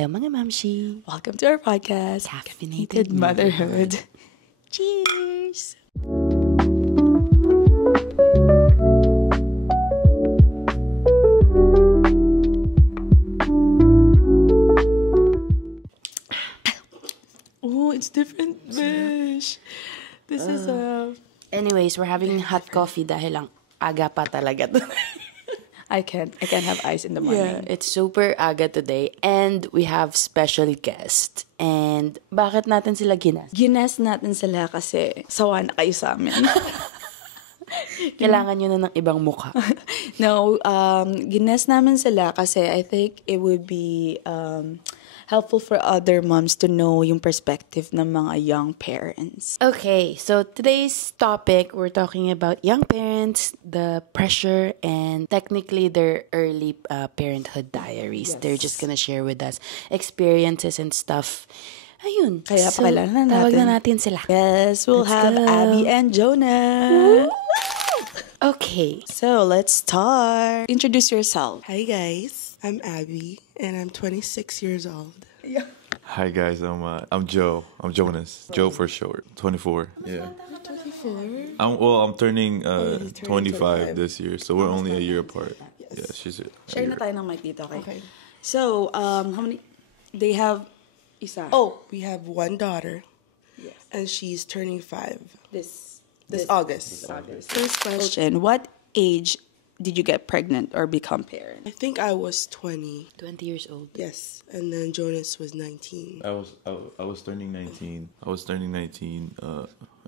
Hello mga mamshi. Welcome to our podcast, Caffeinated Motherhood. Cheers! Oh, it's different, besh. This is Anyways, we're having hot coffee dahil lang aga pa talaga to. I can't have ice in the morning. It's super aga today and we have special guest. And bakit natin sila ginas? Gines natin sila kasi sawa na kayo sa amin. Kailangan nyo na ng ibang mukha. No, gines namin sila kasi I think it would be helpful for other moms to know yung perspective ng mga young parents. Okay, so today's topic, we're talking about young parents, the pressure, and technically their early parenthood diaries. Yes. They're just gonna share with us experiences and stuff. Ayun. Kaya so, pakilala natin. Tawag na natin sila. Yes, we'll Let's have go. Abby and Jonah. Okay. So, let's start. Introduce yourself. Hi guys, I'm Abby and I'm 26 years old. Hi guys, I'm Joe. I'm Jonas. Joe for short. 24. Yeah. 24? I'm turning turning 25 25 this year, so we're only a year apart. Yeah, she's a Share year. na tayo ng mic dito, okay? Okay. So, how many? They have isa. Oh, we have one daughter yes. and she's turning 5 This August. First question: what age did you get pregnant or become parent? I think I was 20. 20 years old. Yes, and then Jonas was 19. I was turning 19. I was turning 19.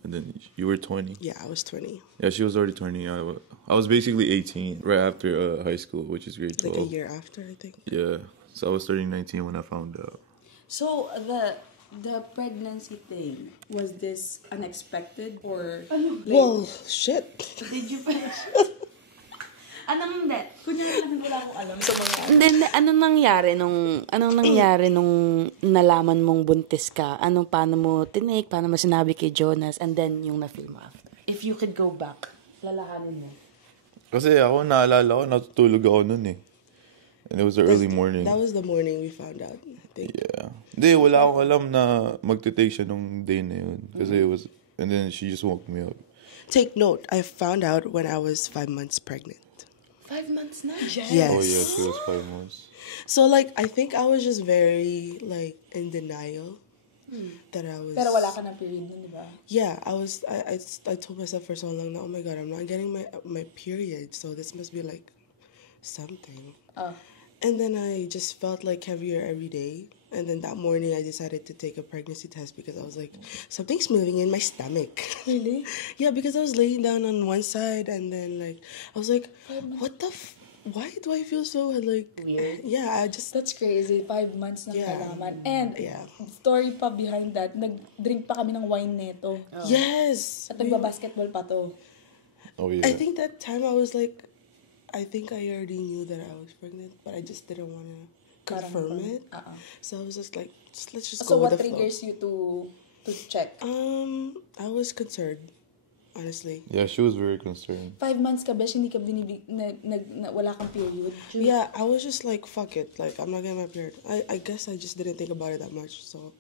And then you were 20. Yeah, I was 20. Yeah, she was already 20. I was basically 18 right after high school, which is grade 12. Like a year after, I think. Yeah. So I was turning 19 when I found out. So the pregnancy thing, was this unexpected or? Well, shit. Did you finish? Anong hindi? Kunyari namin wala akong alam sa mga... And then, anong nangyari nung nalaman mong buntis ka? Paano mo tinik? Paano mo sinabi kay Jonas? And then, yung na-feel mo after. If you could go back, lalahanin mo. Kasi ako, naalala ko, natutulog ako nun eh. And it was the early morning. That was the morning we found out, I think. Yeah. Hindi, wala akong alam na magte-take siya nung day na yun. Kasi it was, and then she just woke me up. Take note, I found out when I was 5 months pregnant. 5 months na? Yes. Oh yeah, she was 5 months. So, like, I think I was just very, like, in denial that I was... Pero wala ka ng period nun, di ba? Yeah, I told myself for so long now, oh my God, I'm not getting my period, so this must be, like, something. And then I just felt, like, heavier every day. And then that morning, I decided to take a pregnancy test because I was like, something's moving in my stomach. Really? Yeah, because I was laying down on one side and then, like, I was like, what the why do I feel so, like... Weird? Yeah, I just... That's crazy. 5 months na Yeah. kalaman. And, Yeah. story pa behind that, nag-drink pa kami ng wine neto. Yes! At nagba-basketball pa to. Oh yeah. I think that time I was like, I think I already knew that I was pregnant, but I just didn't want to confirm it. So I was just like, let's just So go what with the flow. triggers you to check? I was concerned, honestly. Yeah, she was very concerned. 5 months ka ba, hindi ka wala kang period? Yeah, I was just like, fuck it. Like, I'm not getting my period. I guess I just didn't think about it that much. So,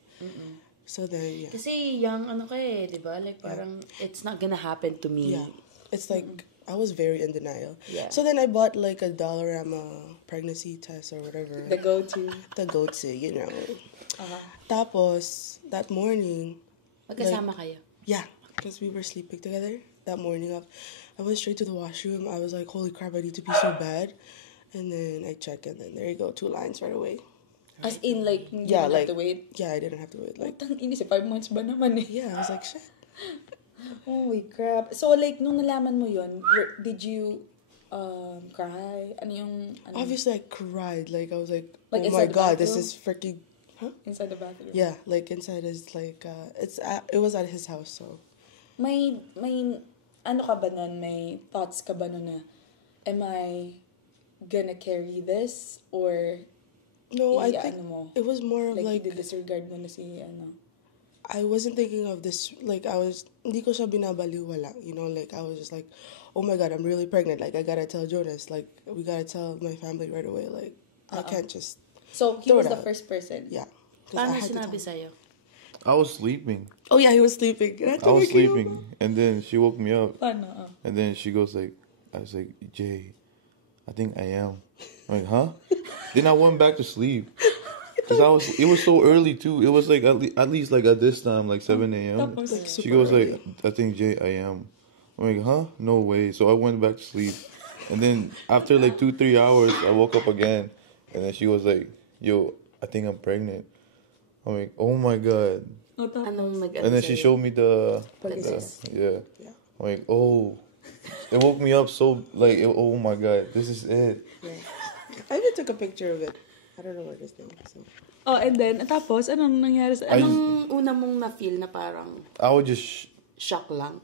so then, yeah. Kasi young ka eh, di ba? Like parang, it's not gonna happen to me. Yeah. It's like, I was very in denial. Yeah. So then I bought like a Dollarama pregnancy test or whatever. The go-to. The go-to, you know. Tapos, that morning, Magkasama kayo. yeah, because we were sleeping together that morning. I went straight to the washroom. I was like, holy crap, I need to pee so bad. And then I check, and then there you go, 2 lines right away. As in, like, hindi Yeah, mo like, have to wait? yeah, I didn't have to wait. Like, Tang inis, 5 months ba naman eh? yeah, I was like, shit. Holy crap. So, like, nung nalaman mo yun, did you cry? Ano yung... Ano? Obviously, I cried. Like, I was like, Like, oh my inside the god, this bathroom? is freaking... Huh? Inside the bathroom? Yeah, like, inside is like, it was at his house, so... May, ano ka ba nun? May thoughts ka ba nun na, am I gonna carry this? Or, No, I ano think mo? it was more of like... disregard mo na si, ano? I wasn't thinking of this, like, hindi ko siya binabaliwala, you know, like, I was just like, oh my god, I'm really pregnant, like, I gotta tell Jonas, like, we gotta tell my family right away, like, I can't just So, he Throw was it the out. first person. Yeah. 'Cause Paano I had to sinabi tell him. sa'yo? I was sleeping. Oh yeah, he was sleeping. And I was sleeping, and then she woke me up, Paano? and then she goes like, I was like, Jay, I think I am. I'm like, huh? Then I went back to sleep. Cause it was so early too. It was like at least like at this time, like 7 a.m. She goes like, I think I am. I'm like, huh? No way. So I went back to sleep, and then after like 2-3 hours, I woke up again, and then she was like, yo, I think I'm pregnant. I'm like, oh my god. Anong And then she showed me the yeah. I'm like, oh, it woke me up so like, oh my god, this is it. Yeah. I even took a picture of it. I don't know what this thing is. So. Oh, and then, tapos, anong nangyari sa... Anong una mong na-feel na parang I was just shock lang?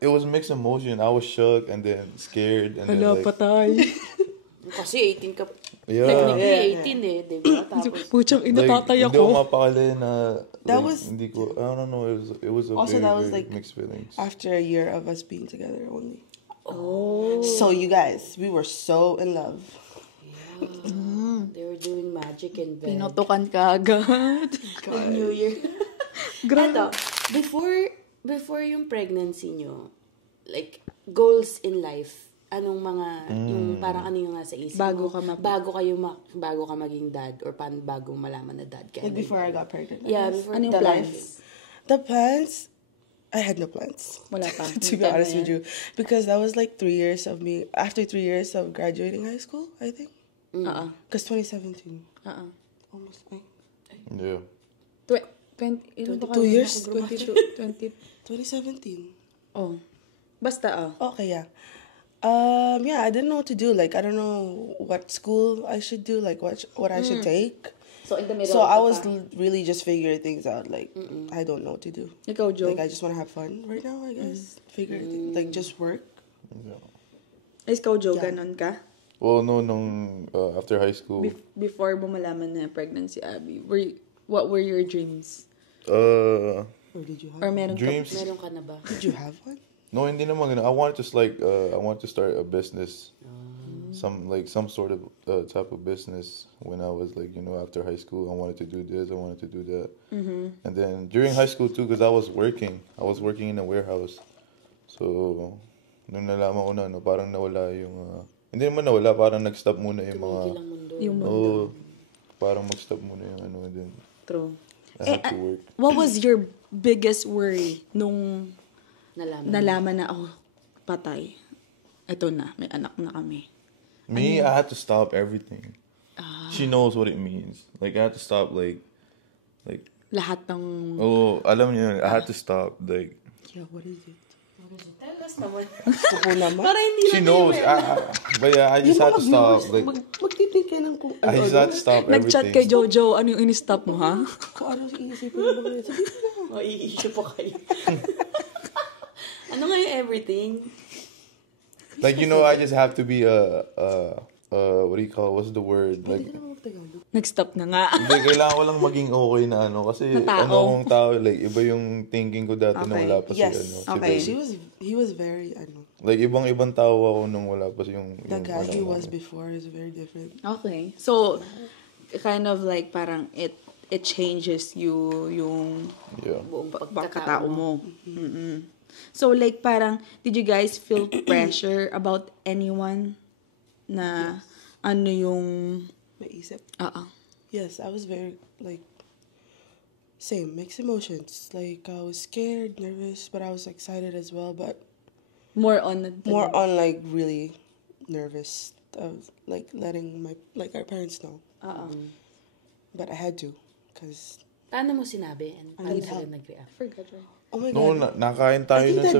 it was mixed emotion. I was shook and then scared and then like, patay. Kasi 18 ka. yeah. Technically 18 eh, di ba? Tapos, Puchang Like, inatatay hindi ko ako. mapakali na That like, was- hindi ko, I don't know, it was a Also, very, that was very like mixed feelings. after a year of us being together only. Oh. So you guys, we were so in love. they were doing magic in bed. Pinutukan ka agad. New Year. Eto, before yung pregnancy nyo, like, goals in life, anong mga, yung parang ano yung nasa isip Bago mo? ka bago ka maging dad, or paano bago malaman na dad ka? Like before I got pregnant. I Yeah, guess. before Ano yung the plans? life. The plans, I had no plans. Wala pa. To be honest with you, because that was like 3 years of me. After 3 years of graduating high school, I think. Because 2017, almost. Yeah. 22 years? 20. 2017. Oh. Basta, Okay, yeah. Yeah, I didn't know what to do. Like, I don't know what school I should do. Like, what I should take. So, in the middle So ka I pa. was really just figuring things out. Like, I don't know what to do. Ikaw, Joe. Like, I just want to have fun right now, I guess. Figure it, like, just work. Ikaw, Joe, Yeah. ganon ka? Well, no, after high school, Before mo malaman na pregnant si Abby, what were your dreams? Or did you have? Or meron dreams. Meron ka na ba? Did you have one? No, hindi naman ganun. I wanted to start a business, some sort of type of business when I was like, after high school. I wanted to do this, I wanted to do that, and then during high school too, because I was working in a warehouse. So nung nalaman ko na, parang nawala yung, hindi naman nawala, parang nag-stop muna yung mga, Tumigil ang mundo. yung mundo. oh, parang mag-stop muna yung and then True. I had to work. What was your biggest worry nung nalaman na, patay. Ito na, may anak na kami. Me, I had to stop everything. She knows what it means. Like, I had to stop, like, Lahat ng... alam niyo, I had to stop, like, Yeah, what is it? Tell us naman. Kupo naman. Para hindi she lang knows. But yeah, I just had to stop. Like, Magtithink ka ng kung I just had to stop Nag-chat kay everything. Jojo, ano yung in-stop mo, ha? kung ano iisipin mo naman. Sabihin mo na. Maiisip pa kayo. Ano nga yung everything? Like, I just have to be what do you call it? What's the word? Like, Nag-stop na nga. hindi, kailangan ko lang maging okay na kasi Na tao. ano akong tao, like, iba yung thinking ko dati nung wala pa Yes. si Okay. baby. He was very, Like, ibang tao ako nung wala pa yung the guy he ano, was before is very different. Okay. So, kind of like parang it changes you yung Yeah. Buong pagkatao mo. Mm-mm. So, like parang, did you guys feel pressure about anyone na ano yung... Maisip. Yes, I was very, like, same, mixed emotions. Like, I was scared, nervous, but I was excited as well. But more on like, really nervous of, like, letting our parents know. But I had to, because... Paano mo sinabi? And paano sila nag-react? Forgot, right? Oh my No, God. nakain tayo na sa...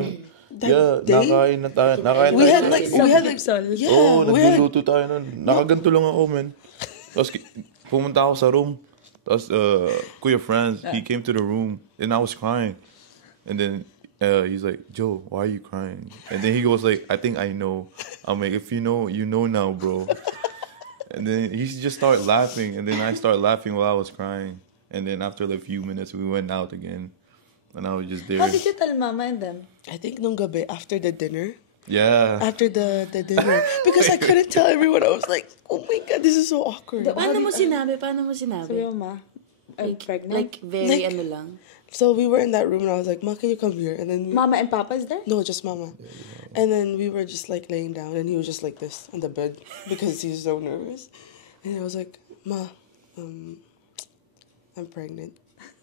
that day? nakain na tayo. Nakain We tayo had, na- like, Oo, we had, nagluluto tayo nun. Nakaganto lang ako, man. Tapos pumunta ako sa room. Tapos Kuya Franz, he came to the room and I was crying. And then he's like, Joe, why are you crying? And then he goes like, I think I know. I'm like, if you know, you know now, bro. And then he just started laughing. And then I started laughing while I was crying. And then after like a few minutes, we went out again. And I was just there. How did you tell mama and them? I think nung gabi, after the dinner, Yeah. after the dinner because I couldn't tell everyone. I was like, oh my God, this is so awkward. Paano mo sinabi? Sabi mo, ma, I'm pregnant. Like, very Like- ano lang. So we were in that room and I was like, Ma, can you come here? And then Mama and Papa is there? no, just Mama. And then we were just like laying down and he was just like this on the bed because he's so nervous. And I was like, Ma, I'm pregnant.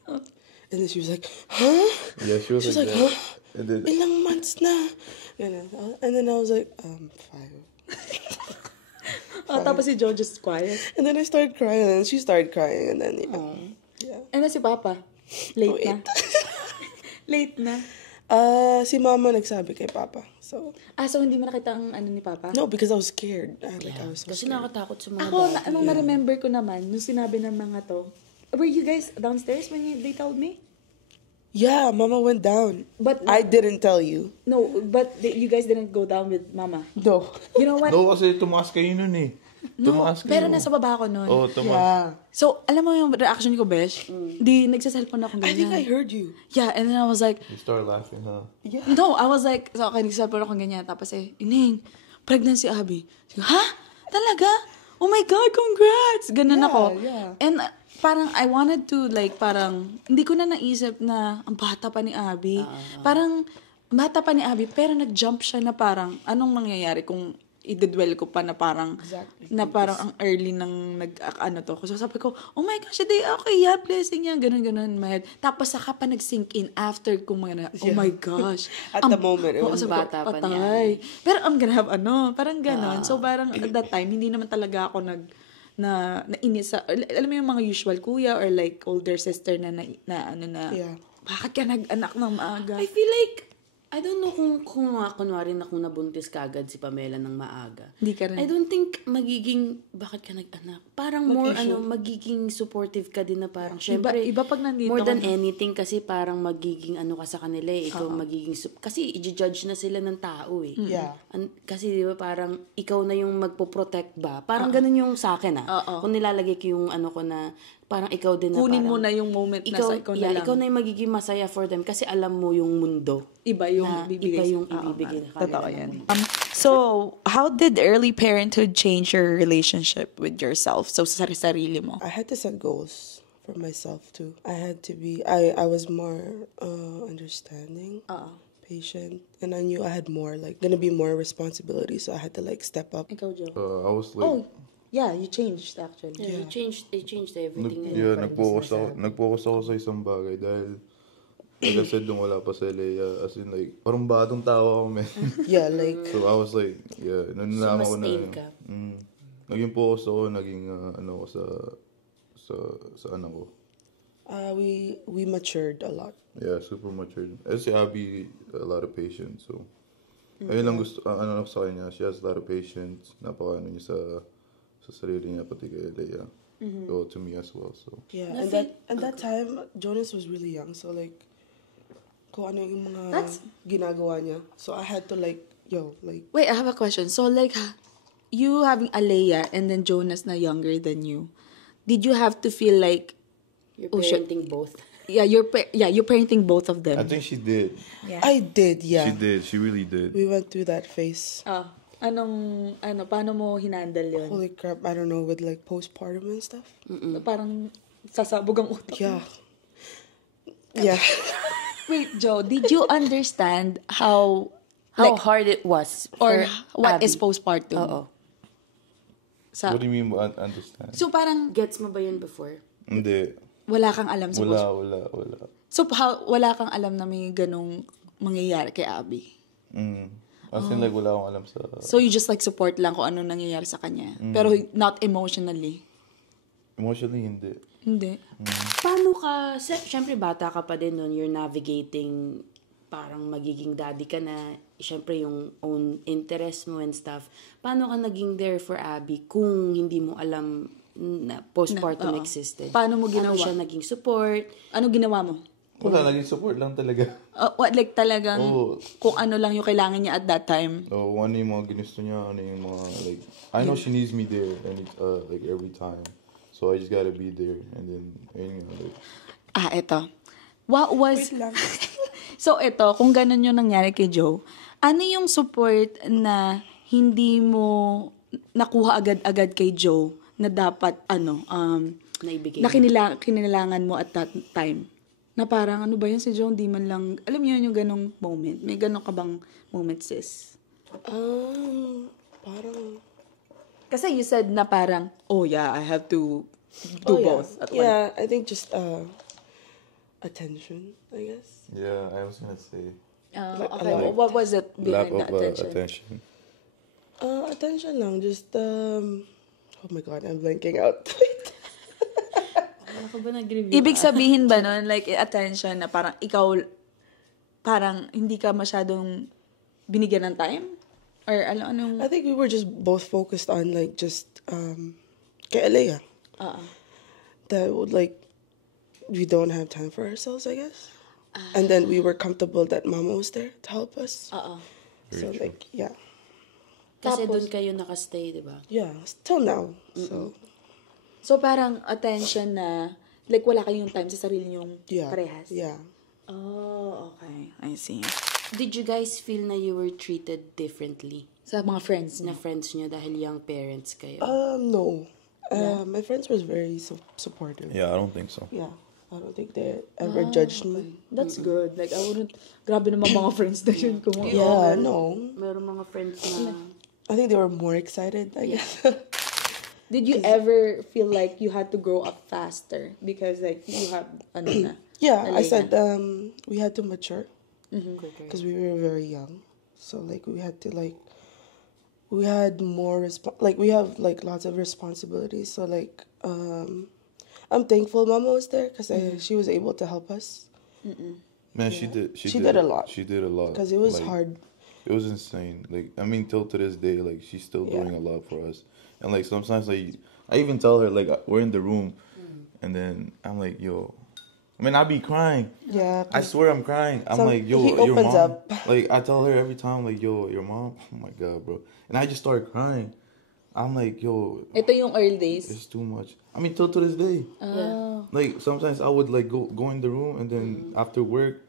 And then she was like, huh? Yeah, she was She was like like, that. huh? And then, Ilang months na? And then I was like, 5. Tapos si Joe just quiet. And then I started crying and she started crying and then yeah. And then si Papa, late na. Wait. Late na. Si Mama nagsabi kay Papa. So So hindi mo nakita ang ano ni Papa? no, because I was scared. I was so Kasi scared. nakakatakot sa mga Ako, bata. anong na-remember ko naman, nung sinabi ng mga to, were you guys downstairs when they told me? Yeah, Mama went down. But I didn't tell you. No, but you guys didn't go down with Mama. No. You know what? no, kasi tumaas kayo nun eh. Tumaas kayo. Pero nasa baba ako noon. Oh, tumaas. Yeah. So, alam mo yung reaction ko, Besh? Di, nagsaselfon ako I think I ganyan. heard you. Yeah, and then I was like, You start laughing, huh? no, I was like, so okay, nagsaselfon ako ganyan. Tapos Ining, pregnant si Abby. Sabi ko, ha? Talaga? Oh my God, congrats! Ganun Yeah, ako. yeah. And parang I wanted to like, parang, hindi ko na naisip na ang bata pa ni Abby. Parang, bata pa ni Abby, pero nag-jump siya na parang, anong mangyayari kung i-dwell ko pa na parang, Exactly. na parang ang early ng ano to. So sabi ko, oh my gosh, hindi, okay, yeah, blessing yan, ganun, in my head. Tapos saka pa nag-sink in after ko mga, oh my gosh. At the moment, it was sabi ko, bata pa ni patay. Pero I'm gonna have parang ganun. So parang at that time, hindi naman talaga ako nainis sa, alam mo yung mga usual kuya or like older sister na Yeah. bakit ka nag-anak ng maaga? I feel like, I don't know kung kunwari na kung nabuntis kagad si Pamela ng maaga. Hindi ka rin. I don't think magiging, bakit ka nag-anak? Parang more, magiging supportive ka din na parang, syempre, Iba pag nandito more than ka na. anything kasi parang magiging ka sa kanila eh. Ikaw magiging, kasi i-judge na sila ng tao eh. Yeah. Kasi di ba parang ikaw na yung magpo-protect ba? Parang ganun yung sa akin Kung nilalagay ko yung ko na, parang ikaw din na Kunin parang, mo na yung moment na sa ikaw na lang. ikaw na yung magiging masaya for them kasi alam mo yung mundo. Iba yung Na ibibigay. iba yung ibibigay na kanila. Totoo yan. So, how did early parenthood change your relationship with yourself? So, sa sarili mo? I had to set goals for myself too. I had to be. I was more understanding, patient, and I knew I had more gonna be more responsibility. So I had to step up. Ikaw, Joe. I was like, Oh, yeah, you changed actually. Yeah, they changed everything. nag-focus ako sa isang bagay dahil like I said, nung wala pa si Leia, as in like, parang batong tao ako, man. Yeah, So I was like, yeah, nanalaman mas ko na. tame ka. Naging focus ako, naging ko sa anak ko. we matured a lot. Yeah, super matured. Eh, si Abby, a lot of patience, so. Ayun lang gusto, sa kanya, she has a lot of patience. Napaka niya sa sarili niya, pati kay Leia. So, to me as well, so. Yeah, Na and that time Jonas was really young, so kung ano yung mga ginagawa niya. So I had to Wait, I have a question. So you having Alea and then Jonas na younger than you, did you have to feel like You're shit. parenting both. you're parenting both of them? I think she did. I did, yeah. She did. She really did. We went through that phase. Paano mo hinandle yun? Holy crap, I don't know, with postpartum and stuff. Parang sasabog ang utak. Yeah. Yeah. Wait, Joe, did you understand how hard it was or for what Abby. is postpartum? Oo. What do you mean understand? So parang Gets mo ba yun before? Hindi. wala kang alam sa Wala. So wala kang alam na may ganong mangyayari kay Abby? As in, wala akong alam sa... So you just support lang kung ano nangyayari sa kanya. Pero not emotionally. Emotionally, hindi. Hindi. Paano ka, syempre bata ka pa din nun, you're navigating, parang magiging daddy ka na, syempre yung own interest mo and stuff. Paano ka naging there for Abby kung hindi mo alam na postpartum existed? Paano mo ginawa? Ano siya naging support? Ano ginawa mo? Wala, naging support lang talaga. Talagang Oo. kung ano lang yung kailangan niya at that time. Kung ano yung mga ginusto niya, ano yung mga, I know she needs me there, every time. So I just gotta be there, and then, ayun nga, Eto. What was... Wait lang. So, ito, kung ganun yung nangyari kay Joe, Ano yung support na hindi mo nakuha agad-agad kay Joe na dapat, Naibigay na kinilangan mo at that time? Na parang, ano ba yun si Joe, di man lang, alam niyo yun yung ganong moment? May ganong ka bang moment, sis? Parang... Kasi you said na parang, oh yeah, I have to do both at once. Yeah, I think just attention, I guess. Yeah, I was gonna say. Okay, what was it Lack behind of the attention? attention. Attention lang, just oh my god, I'm blanking out. Ano ka ba nag-review? Ibig sabihin ba nun, like, attention na parang ikaw, parang hindi ka masyadong binigyan ng time? Or anong... I think we were just both focused on like just kay Alea. That would like we don't have time for ourselves, I guess. And then we were comfortable that Mama was there to help us. So like yeah. Kasi doon kayo nakastay, di ba? Yeah, still now. So parang attention na, like wala kayong time sa sarili niyong Yeah. parehas? Yeah. Oh, okay. I see. Did you guys feel na you were treated differently Sa mga friends na niyo? friends niyo dahil young parents kayo? No. My friends was very supportive. Yeah, I don't think so. Yeah. I don't think they ever judged me. That's good. Like, I wouldn't... Grabe naman mga friends na yun ko. Yeah, no. Meron mga friends na... I think they were more excited, I guess. Did you ever feel like you had to grow up faster? Because like, you have, na? Yeah, I Alea. said we had to mature quicker. because we were very young. So like we had to we had more we have like lots of responsibilities. So like I'm thankful Mama was there because she was able to help us. Man, she did. She did a lot. She did a lot. Because it was Like, hard. It was insane. Like, I mean, till to this day, like, she's still doing a lot for us. And like sometimes, like, I even tell her, like, we're in the room, and then I'm like, yo, I mean, I be crying. Yeah. I swear I'm crying. I'm like, yo, he your opens mom. up. Like, I tell her every time, like, yo, your mom. Oh my god, bro. And I just start crying. I'm like, yo, Ito yung early days. it's too much. I mean, till to this day. Oh. Like sometimes I would like go in the room and then after work,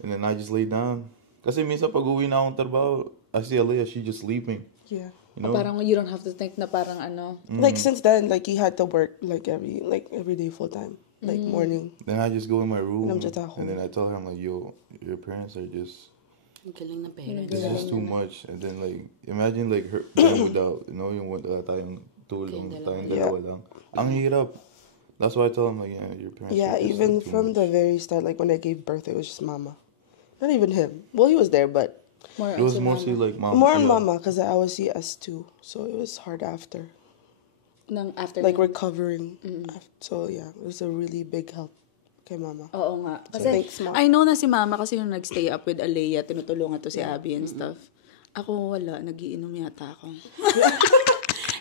and then I just lay down. Kasi minsan pag uwi na akong trabaho, I see Alea, she just sleeping. Yeah. You know? Parang you don't have to think na parang ano. Like since then, like he had to work like every day full time, like morning. Then I just go in my room And I'm just at home. and then I tell her, I'm like, yo, your parents are just, Ang galing ng parents. it's just too much. And then like, imagine like her them without, you know, yung wala tayong tulong, tayong dalawa lang. Ang hirap. That's why I tell him like, yeah, your parents. Yeah, are just, even like, too from much. the very start, like when I gave birth, it was just Mama, not even him. Well, he was there, but It was mostly like mom. more on yeah. Mama because I was CS2, so it was hard after. After Like recovering. So yeah, it was a really big help. Kay Mama. Oo nga. So, Kasi thanks, Ma. I know na si Mama kasi yung nag-stay up with Alea, tinutulungan to si Abby and stuff. Ako wala, nagiinom yata ako.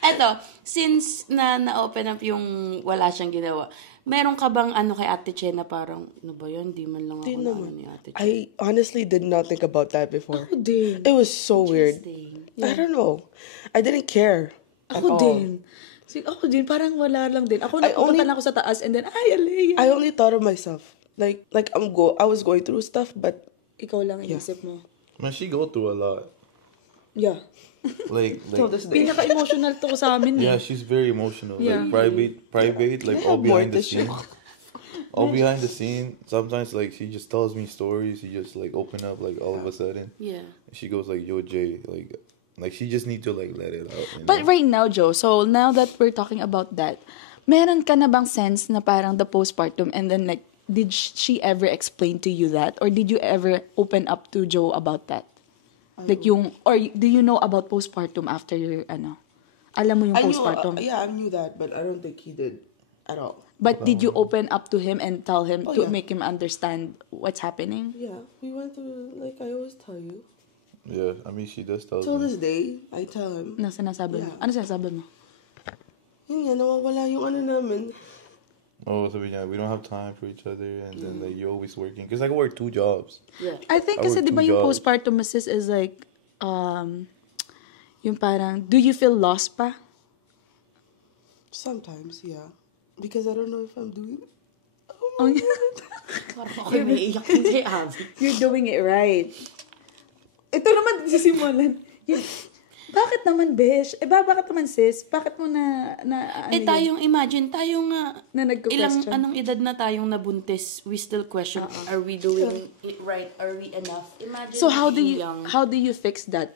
Eto, since na-open up yung wala siyang ginawa, meron ka bang ano kay Ate Che na parang, ano ba yun? Di man lang ako na ano ni Ate Che. I honestly did not think about that before. Ako din. It was so weird. I don't know. I didn't care. at Ako all. din. Ako din, parang wala lang din. Ako napupunta lang ako sa taas and then, ay, Alea. I only thought of myself. Like I was going through stuff, but Ikaw lang inisip mo. Man, she go through a lot. Yeah. Like Pinaka-emotional to sa amin. yeah, she's very emotional. Yeah. Like private, like all have more behind the tissue. scene. All behind the scene. Sometimes like she just tells me stories. She just like open up like all of a sudden. Yeah. She goes like, "Yo, Jay," like she just need to like let it out. You But know? right now, Joe, so now that we're talking about that, meron ka na bang sense na parang the postpartum and then like, did she ever explain to you that? Or did you ever open up to Joe about that? Like or do you know about postpartum after your, alam mo yung I knew. postpartum? I knew that, but I don't think he did at all. But did you open up to him and tell him to yeah. make him understand what's happening? Yeah, we went through like I always tell you. Yeah, I mean she does tell Till me. this day, I tell him. Na sinasabi mo? Yeah. Ano sinasabi mo? Yun nga, nawawala yung ano namin. Oh, so we don't have time for each other, and then like you're always working. Cause I can work 2 jobs. Yeah. I think I kasi work di ba 2 yung jobs. postpartum assist is like, yung parang, do you feel lost pa? Sometimes, yeah. Because I don't know if I'm doing it. Oh, Parang ako naiiyak kay Abby. You're doing it right. ito naman, sisimulan. Bakit naman, besh? Bakit naman, sis? Bakit mo na tayong imagine, tayo nga, na nagko-question? anong edad na tayong nabuntis, we still question, are we doing it right? Are we enough? Imagine So how do being you young. how do you fix that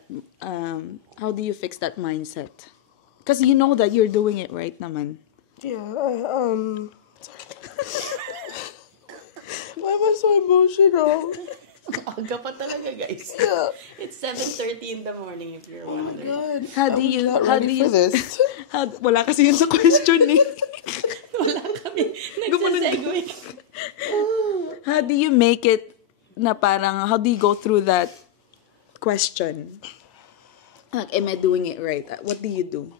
mindset? Because you know that you're doing it right naman. Yeah, sorry. Why am I so emotional? Aga pa talaga, guys. Yeah. It's 7:30 in the morning if you're wondering. God, How do I was you not how do ready you for this? wala kasi yun sa question eh. Wala kami. Nagsasegue. How do you make it na parang how do you go through that question? Like, am I doing it right? What do you do?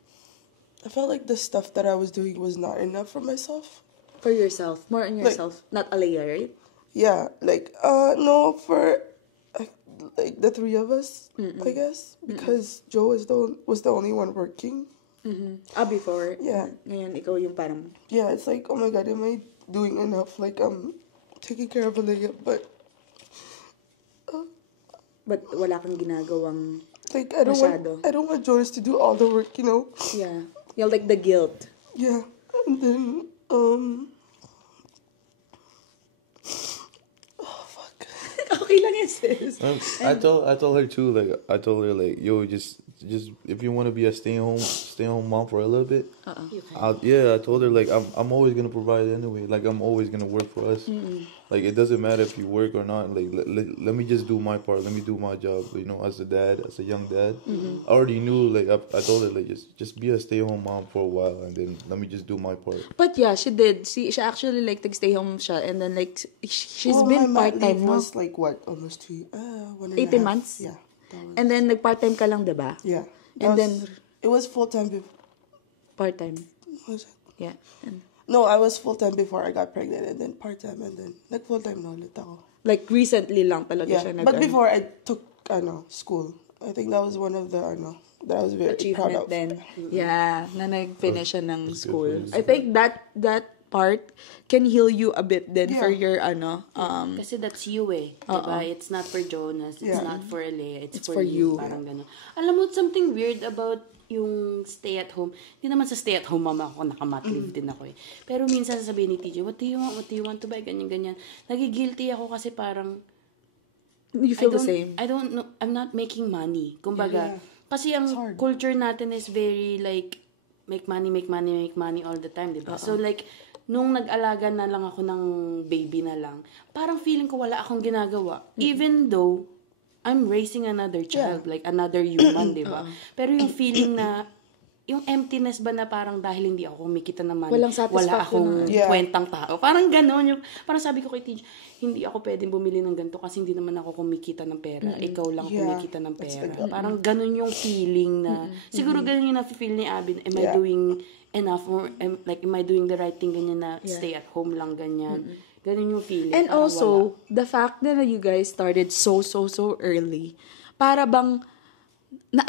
I felt like the stuff that I was doing was not enough for myself. For yourself. More on yourself. Not Alea, right? Yeah, like no, for like the three of us, I guess, because Joe was the only one working. Before. Yeah. Ngayon, ikaw yung parang... Yeah, it's like, oh my God, am I doing enough? Like, I'm taking care of Alea, but But wala kang ginagawang... like I don't want Jonas to do all the work, you know. Yeah. You're like the guilt. Yeah, and then Okay lang yan, sis. I told her too. Like I told her like, yo, just if you want to be a stay home mom for a little bit. I told her like I'm always gonna provide anyway. Like I'm always gonna work for us. Like it doesn't matter if you work or not. Like let me just do my part. Let me do my job. You know, as a dad, as a young dad, I already knew. Like I told her like just be a stay home mom for a while, and then let me just do my part. But yeah, she did. She actually like stay home siya, and then like she's well, been my mat part-time leave no? was like what, almost 1.5 months? Yeah, that was, And then nag-part-time ka lang, diba? yeah, And it was full time. Part-time. Was it? Yeah. And, No, I was full time before I got pregnant, and then part time, and then nag full time na ulit ako. like recently lang talaga Yeah, siya but before I took school, I think that was one of the that I was very proud achievement of. then. Yeah, na nag-finish siya ng That's good school. for you. I think that part can heal you a bit then for Yeah. your Kasi that's you eh. Diba? It's not for Jonas. It's Yeah. not for Alea. It's for for you. you. Parang gano'n. Alam mo, something weird about yung stay at home. Hindi naman sa stay at home mama ako, nakamat leave din ako eh. Pero minsan sasabihin ni TJ, what do you want? What do you want to buy? Ganyan. Nagigilty ako kasi parang you feel the same. I don't know. I'm not making money. Kumbaga, kasi ang culture natin is very like, make money all the time, diba? So like, nung nag-alaga na lang ako ng baby na lang, parang feeling ko wala akong ginagawa. Even though, I'm raising another child, like another human, diba? Pero yung feeling na, yung emptiness ba na parang dahil hindi ako kumikita naman, Walang wala akong satisfaction kwentang tao. Parang gano'n. Yung, parang sabi ko kay TJ, hindi ako pwedeng bumili ng ganito kasi hindi naman ako kumikita ng pera. Ikaw lang Yeah, kumikita ng that's pera. the good. Parang gano'n yung feeling na, siguro gano'n yung na-feel ni Abin, am I doing enough or am I doing the right thing, ganyan na stay at home lang, ganyan. Ganun yung feeling. And parang also, wala. the fact na you guys started so early, para bang, na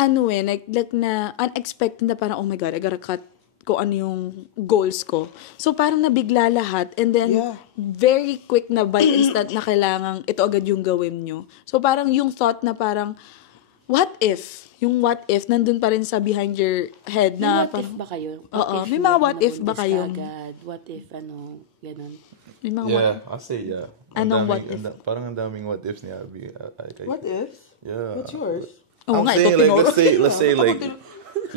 like na unexpected na parang, oh my God, I gotta cut ko ano yung goals ko. So, parang nabigla lahat. And then, very quick na by instant na kailangang ito agad yung gawin nyo. So, parang yung thought na parang, what if? Yung what if, nandun pa rin sa behind your head na, May what if ba kayo? Oo, What if may hindi mga ako what if ba nabuntis kayo? kaagad? What if, ganun. may mga Yeah, I say yeah. Anong what if? Parang ang daming what ifs ni Abby. What if? Yeah. What's yours? Oo I'm nga, saying ito like tinuro. let's say like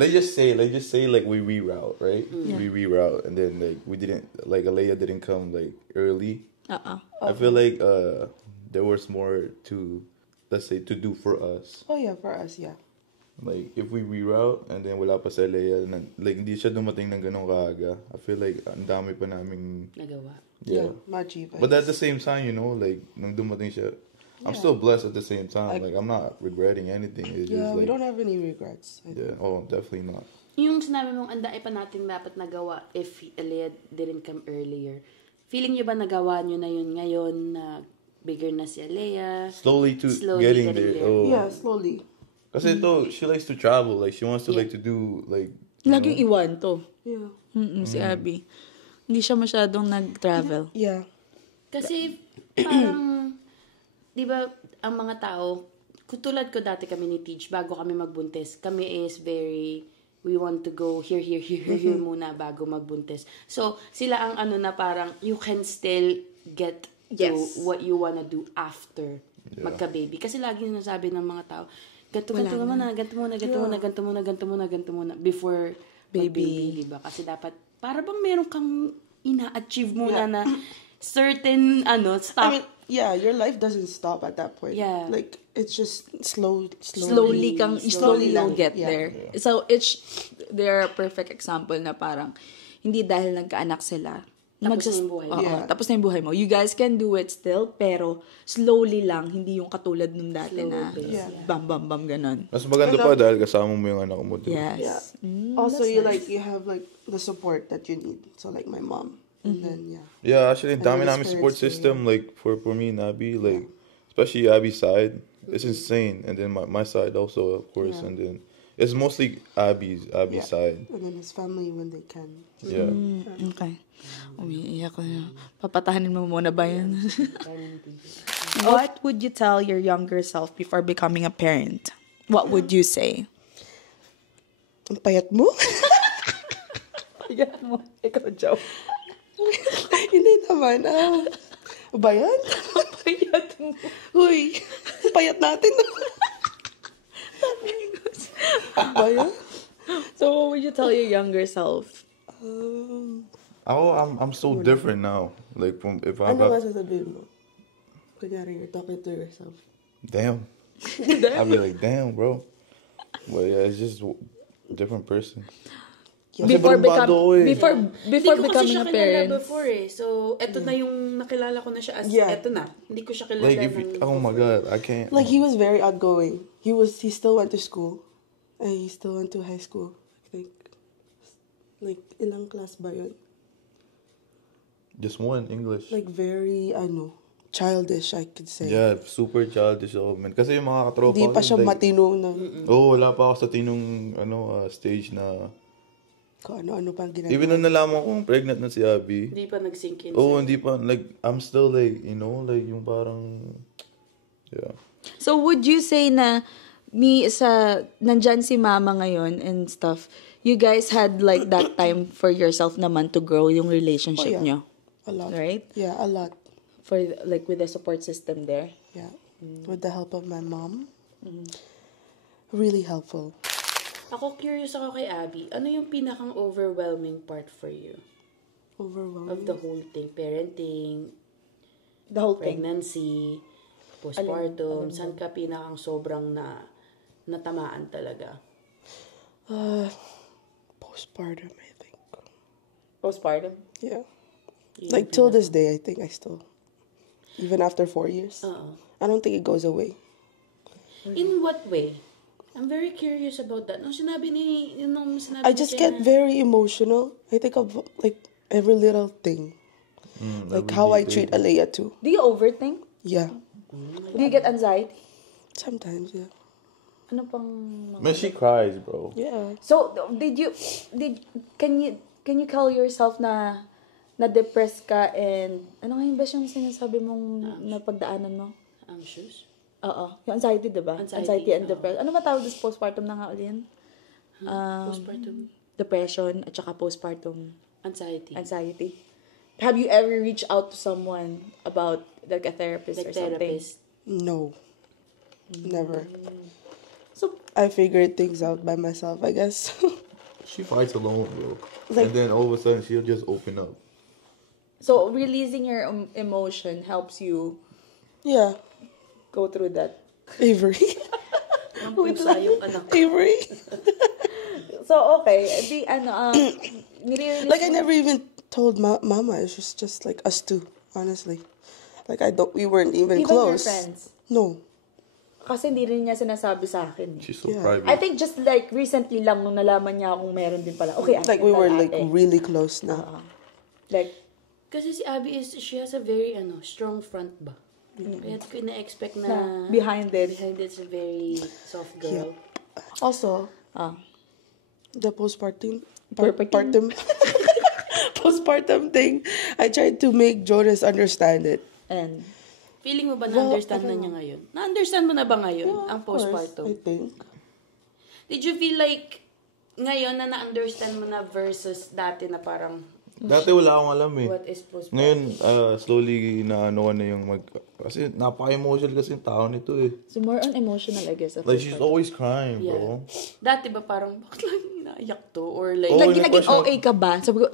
let's just say like we reroute, right? We reroute and then like we didn't like Alea didn't come like early. I feel like there was more to, let's say, to do for us. Oh yeah, for us, yeah. Like if we reroute and then wala pa si Alea, like hindi siya dumating ng ganong kaaga. I feel like ang dami pa naming Nagawa. yeah. Machi vibes. But at the same time, you know, like nung dumating siya, I'm still blessed at the same time. Like I'm not regretting anything. It's Yeah, just we like don't have any regrets. yeah, oh definitely not. Yung sinabi mong andae pa natin dapat nagawa if Alea didn't come earlier. Feeling nyo ba nagawa nyo na yun ngayon na bigger na si Alea? Slowly getting there. Oh. Yeah, slowly. Kasi ito, she likes to travel. Like she wants to like to do like. Laging iwan to. Yeah. Si Abby. Hindi siya masyadong nag-travel. Yeah. Kasi parang, di ba, ang mga tao, kung tulad ko dati kami ni Teach, bago kami magbuntis, kami is very, we want to go here muna bago magbuntis. So, sila ang ano na parang, you can still get to what you wanna do after magka-baby. Kasi lagi sinasabi ng mga tao, ganto muna, before baby, diba? Kasi dapat, para bang meron kang ina-achieve muna na certain, stop. I mean, yeah, your life doesn't stop at that point. Yeah. Like, it's just slowly You'll get Yeah. there. So, they're a perfect example na parang, hindi dahil nagkaanak sila, Tapos na yung buhay. Tapos na yung buhay mo. You guys can do it still, pero slowly lang, hindi yung katulad nung dati na bam, bam, bam, ganon. Mas maganda pa dahil kasama mo yung anak mo. Yes. Yeah. Also, you have like the support that you need. So like my mom, and then Yeah, actually, dami then namin it's support for system, like, for me and Abby, like, especially Abby's side, it's insane. And then my side also, of course, and then, it's mostly Abby's side. and then his family when they can. Yeah. Okay. Umiiyak ko na. Papatahanin mo muna ba yun? What would you tell your younger self before becoming a parent? What would you say? Ang payat mo? Payat mo. Ikaw, Joe. Hindi naman. Ba yan? Payat mo. Uy, payat natin. Ba yan? So, what would you tell your younger self? I'm so different now. Like, from, if I Ano got, ba sasabihin mo? Kunyari, you're talking to yourself. damn. I'd be like, damn, bro. But yeah, it's just a different person. Before Hindi ko kasi becoming siya a kilala parent. before eh. So, eto na yung nakilala ko na siya as, eto na. Hindi ko siya kilala Like, oh my God, I can't. Like, he was very outgoing. He still went to school. And he still went to high school. I think. Like, ilang class ba yun? Just one English. Like, very, childish, I could say. Yeah, super childish ako, man. Kasi yung mga katropa Hindi pa ko, siya like, matinong na wala pa ako sa tinong, stage na, kung ano-ano pang ginagawa. even nung nalaman ko pregnant na si Abby, Hindi pa nag-sink in. hindi pa, like, I'm still like, like, yung parang, yeah. So, would you say na nandyan si mama ngayon and stuff, you guys had like that time for yourself naman to grow yung relationship nyo? A lot. Right? Yeah, a lot. For like with the support system there? Yeah. With the help of my mom. Really helpful. Ako, curious ako kay Abby. Ano yung pinakang overwhelming part for you? Overwhelming. Of the whole thing? Parenting, The whole thing. pregnancy, postpartum. Saan ka pinakang sobrang natamaan talaga? Postpartum, I think. Postpartum? Yeah. Like, till this day, I think I still... Even after 4 years. I don't think it goes away. In what way? I'm very curious about that. Nung sinabi I just get very emotional. I think of, like, every little thing. Like, how I treat Alea, too. Do you overthink? Yeah. Do you get anxiety? Sometimes, yeah. Ano pang... Man, she cries, bro. Yeah. So, can you call yourself na-depress ka and, ano nga yung best yung sinasabi mong napagdaanan mo? Anxious? Oo. Yung anxiety, diba? Anxiety and depression. Ano ba tawag sa postpartum na nga ulit? Postpartum? Depression at saka postpartum Anxiety. Have you ever reached out to someone about like a therapist Like or something? therapist? No. Never. So, I figured things out by myself, I guess. She fights alone, bro. Like- and then all of a sudden, she'll just open up. so releasing your emotion helps you Yeah. go through that. Avery. Ang pusa yung anak. Avery. So, okay. Nire-release Like, I never even told Mama. It was just like us two, honestly. Like, we weren't even close. your friends. No. Kasi hindi rin niya sinasabi sa akin. She's so Yeah. private. I think just like recently lang nung nalaman niya akong meron din pala. Okay, Like, we were like really close now. like Kasi si Abby she has a very strong front ba? Kaya ko na-expect na behind it. behind it's a very soft girl. Also, Ah. the postpartum Perfect. postpartum thing, I tried to make Jonas understand it. And Feeling mo ba na-understand na niya ngayon? Na-understand mo na ba ngayon ang Of course, postpartum? I think. Did you feel like ngayon na na-understand mo na versus dati na parang Dati wala akong alam eh. what is postpartum? Ngayon, slowly na ano na yung kasi napaka-emotional kasi yung tao nito eh. So more on emotional, I guess. Like, she's always crying, Yeah. bro. Dati ba parang, bakit lang inaiyak to? Or like, Oo, Naging question. OA ka ba? Sabi ko,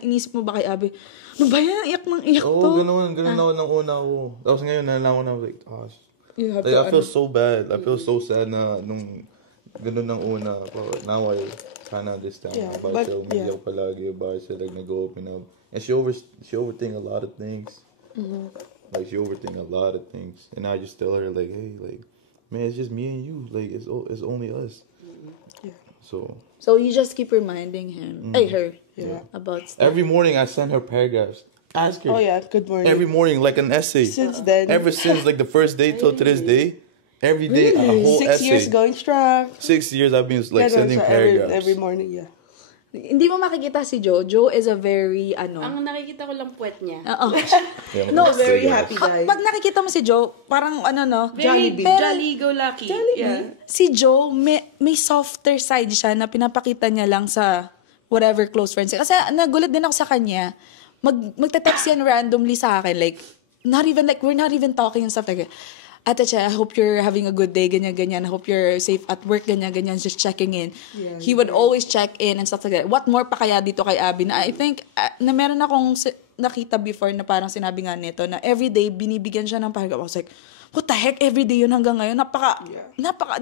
inisip mo ba kay Abby, ano ba yan? Iyak ng iyak to. Oo, ganun ako nang una ako. Tapos ngayon, nalaman ko na, like, gosh. You have Like, to, I feel so bad. I feel so sad na nung ganun ng una. But now I kind of understand. Yeah, Bakit but, siya umiyak palagi. Bakit siya like nag-open up. And she overthink a lot of things. Mm-hmm. Like, she overthink a lot of things. And I just tell her, like, hey, like, man, it's just me and you. Like, it's only us. Yeah. So you just keep reminding him, her, Yeah. about stuff. Every morning, I send her paragraphs. Ask her. Oh yeah, good morning. Every morning, like an essay. Since then, Ever since, like, the first day till to this day, every day, a whole 6 essay. years going strong. 6 years I've been, like, sending paragraphs. every morning, yeah. Hindi mo makikita si Joe. Joe is a very, ang nakikita ko lang puwet niya. Oo. Yeah, No, Very yes. happy guy. Pag nakikita mo si Joe, parang no? Very Pero jolly-go-lucky. Yeah. si Joe, may softer side siya na pinapakita niya lang sa whatever close friends. Kasi nagulat din ako sa kanya. Magte-text yan randomly sa akin. Like, we're not even talking and stuff like that. Ate Che, I hope you're having a good day, ganyan. I hope you're safe at work, ganyan. Just checking in. Yeah, He would always check in and stuff like that. What more pa kaya dito kay Abby? Na I think, na meron akong nakita before na parang sinabi nga nito na everyday binibigyan siya ng paragraph. I was like, what the heck, everyday yun hanggang ngayon?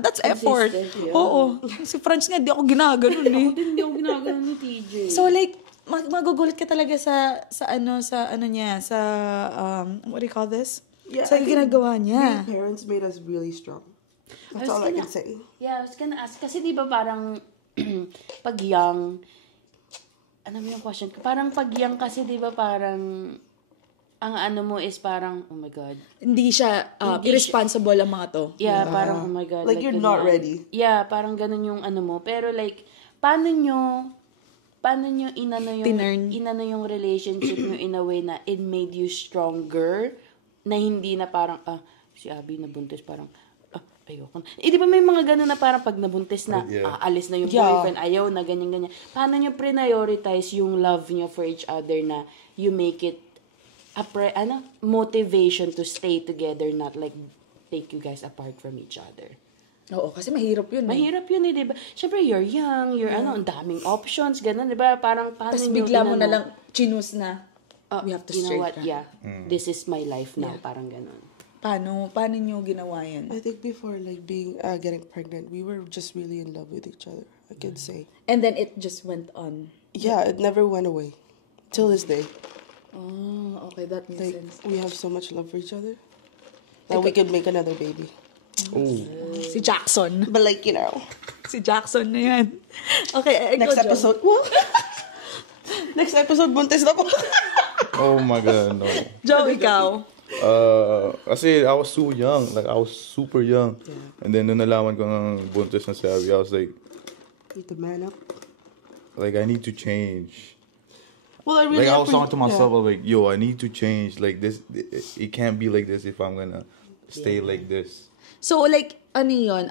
That's effort. Yeah. Oo. Si Franz nga, di ako ginaganon eh. Hindi ako ginagawa ni TJ. So like, magugulat ka talaga sa what do you call this? Yeah, Sa I think ginagawa niya. Being parents made us really strong. That's all I can say. Yeah, I was gonna ask. Kasi di ba parang, pag young, ano mo yung question ko? Parang pag young kasi di ba parang, ang ano mo is parang, oh my God. Hindi siya irresponsible ang mga to. Yeah, parang, oh my God. Like, you're not ganyan. ready. Yeah, parang ganun yung ano mo. Pero like, paano nyo Tinurn. inano yung relationship nyo in a way na it made you stronger, na hindi na parang, si Abby nabuntis, parang, ayoko na. Di ba may mga gano'n na parang pag nabuntis na, Yeah. alis na yung Yeah. boyfriend, ayaw na, ganyan-ganyan. Paano nyo prioritize yung love nyo for each other na you make it motivation to stay together, not like take you guys apart from each other? Oo, kasi mahirap yun. Mahirap yun di ba? Siyempre, you're young, ang daming options, ganun, di ba? Parang, paano Tapos nyo bigla mo inano? na lang chinus na we have to You know what? straight Yeah. This is my life now. Parang ganun. Paano nyo ginawa yan? I think before like getting pregnant, we were just really in love with each other. I could say. And then it just went on. Yeah, it never went away till this day. Oh, okay, that makes Like sense. we have so much love for each other that we could make another baby. Oh. Si Jackson. But like Si Jackson na yan. Okay, next ikaw, Joe. episode. Next episode, buntis na po. Oh my God, no. Joe, ikaw. Kasi I was so young. Like, I was super young. And then, nung nalaman ko ng buntis na si Abby, I was like, Need to man up. I need to change. Well, I really Like, I was talking to myself, I was like, yo, I need to change. Like, this, it can't be like this if I'm gonna stay like this. So, like, ano yun,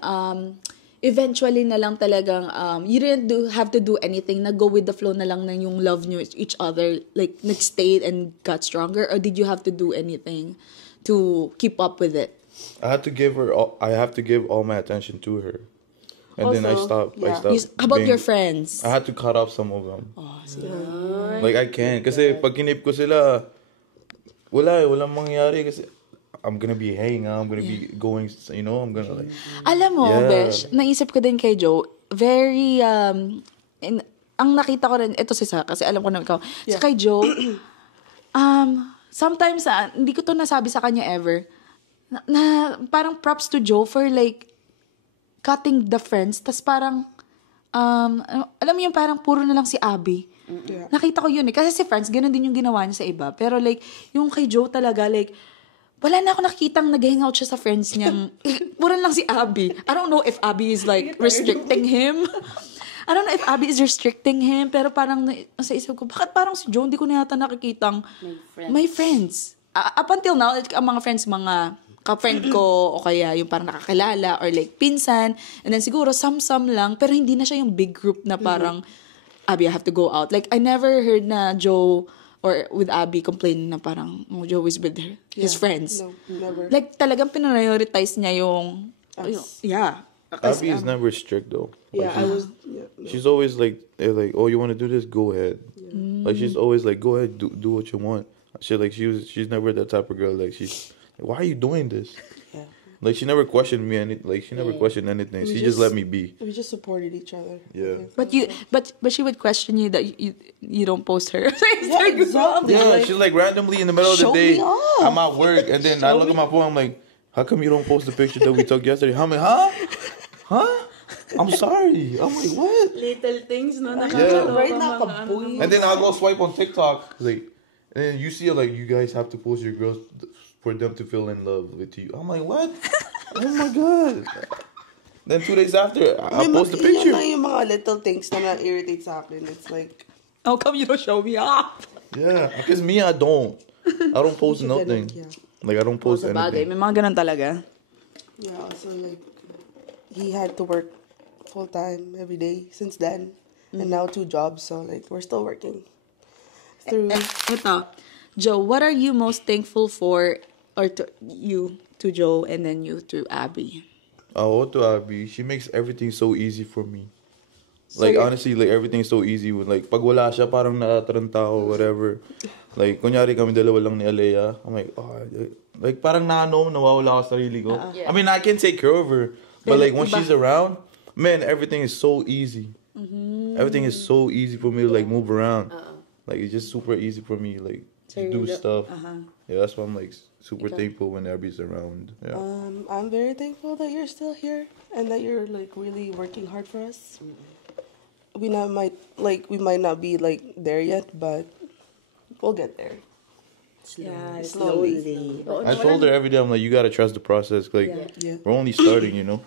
eventually na lang talagang, you didn't have to do anything, na go with the flow na lang ng yung love nyo each other, like, nag-stayed and got stronger, or did you have to do anything to keep up with it? I have to give all my attention to her. And then I stopped. yeah. How about being- your friends? I had to cut off some of them. Like, I can't. Kasi pag kinip ko sila, walang mangyari kasi I'm gonna be hanging out, I'm gonna be going, I'm gonna like... Alam mo, Yeah. Besh, naisip ko din kay Joe, very, ang nakita ko rin, ito si Sa, kasi alam ko na ikaw, sa kay Joe, sometimes, hindi ko to nasabi sa kanya ever, na parang props to Joe for like, cutting the friends, tas parang, alam mo yung parang puro na lang si Abby. Yeah. Nakita ko yun eh. Kasi si Franz, ganun din yung ginawa niya sa iba. Pero like, yung kay Joe talaga, like, wala na ako nakikitang nag-hangout siya sa friends niyang, puro lang si Abby. I don't know if Abby is like restricting him. I don't know if Abby is restricting him, pero parang nasa isip ko, bakit parang si Joe, hindi ko na yata nakikitang may friends. up until now, like, ang mga friends, mga ka-friend ko, o kaya yung parang nakakilala, or like pinsan, and then siguro some lang, pero hindi na siya yung big group na parang, Abby, I have to go out. Like, I never heard na Joe or with Abby complain na parang, oh, Joe is with his friends. No, never. Like, talagang pinrioritize niya yung, yeah. Abby is never strict though. Yeah, Like, I was. Yeah, no. she's always like, oh, you want to do this? Go ahead. Like she's always like, go ahead, do what you want. She's never that type of girl. Like she's like, why are you doing this? Yeah. Like she never questioned me she never questioned anything. She just let me be. We just supported each other. Yeah. But she would question you that you don't post her. Yeah, exactly. Yeah, Like, she's like randomly in the middle of the show day. me off. I'm at work and then I look at my phone. I'm like, how come you don't post the picture that we took yesterday? I'm like, huh? I'm sorry. I'm like, what? Little things, no? Yeah. right now, kaboy. And then I'll go swipe on TikTok, like, and then you see like you guys have to post your girls for them to feel in love with you. I'm like, what? Oh my god. Then 2 days after, I post the Yan picture. lang yung mga little things na na-irritate sa akin. It's like, How come you don't show me off? Yeah, because me, I don't post nothing. Yeah. Like I don't post Sa bagay, anything. may mga ganun talaga. Yeah, so like, he had to work full time every day since then. And now 2 jobs, so like, we're still working through. Ito, Joe, what are you most thankful for, or to Joe, and then you to Abby? Oh, to Abby, she makes everything so easy for me. Like honestly, like everything's so easy with like pag wala siya parang natataranta or whatever. Like kunyari kami dalawa lang ni Alea, I'm like, oh, like parang nawawala ako sa sarili ko. Yeah. I mean, I can take care of her, but like when she's around, man, everything is so easy. Everything is so easy for me to like move around. Like it's just super easy for me like to do stuff. Yeah, that's why I'm like super thankful when Abby's around. Yeah. I'm very thankful that you're still here and that you're like really working hard for us. We might not be like there yet, but we'll get there. Slowly. I told her every day, I'm like, you gotta trust the process. Like Yeah. we're only starting, you know.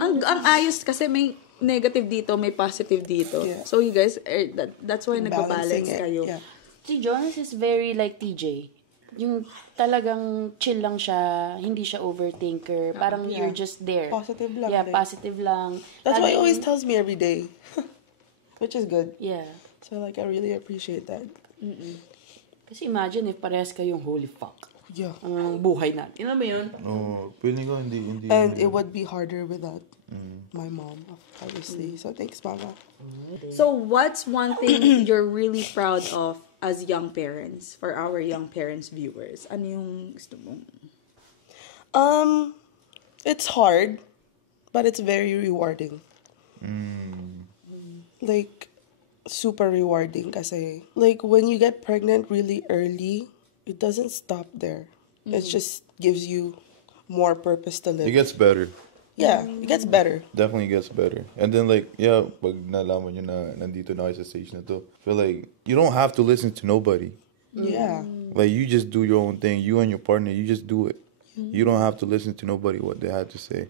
Ang ayos kasi may negative dito, may positive dito. Yeah. So you guys, that's why Balancing nagpa-balance it, kayo. yeah. Si Jonas is very like TJ. Yung talagang chill lang siya, hindi siya overthinker. Parang you're just there. Positive lang Yeah, din. positive lang. That's why he Laging- always tells me every day, which is good. Yeah. So like, I really appreciate that. Kasi imagine if parehas kayong holy fuck. Yeah. Ang buhay natin. Alam mo yun? Oh, feeling ko hindi. And it would be harder without my mom, obviously. So thanks, Mama. So what's one thing you're really proud of as young parents, for our young parents viewers? Ano yung gusto mo? It's hard, but it's very rewarding. Like, super rewarding kasi, like, when you get pregnant really early, it doesn't stop there. It just gives you more purpose to live. It gets better. Yeah, it gets better. Definitely gets better. And then like, yeah, pag nalaman nyo na nandito na kayo sa stage na to, feel like you don't have to listen to nobody. Yeah. Like you just do your own thing. You and your partner, you just do it. You don't have to listen to nobody what they had to say.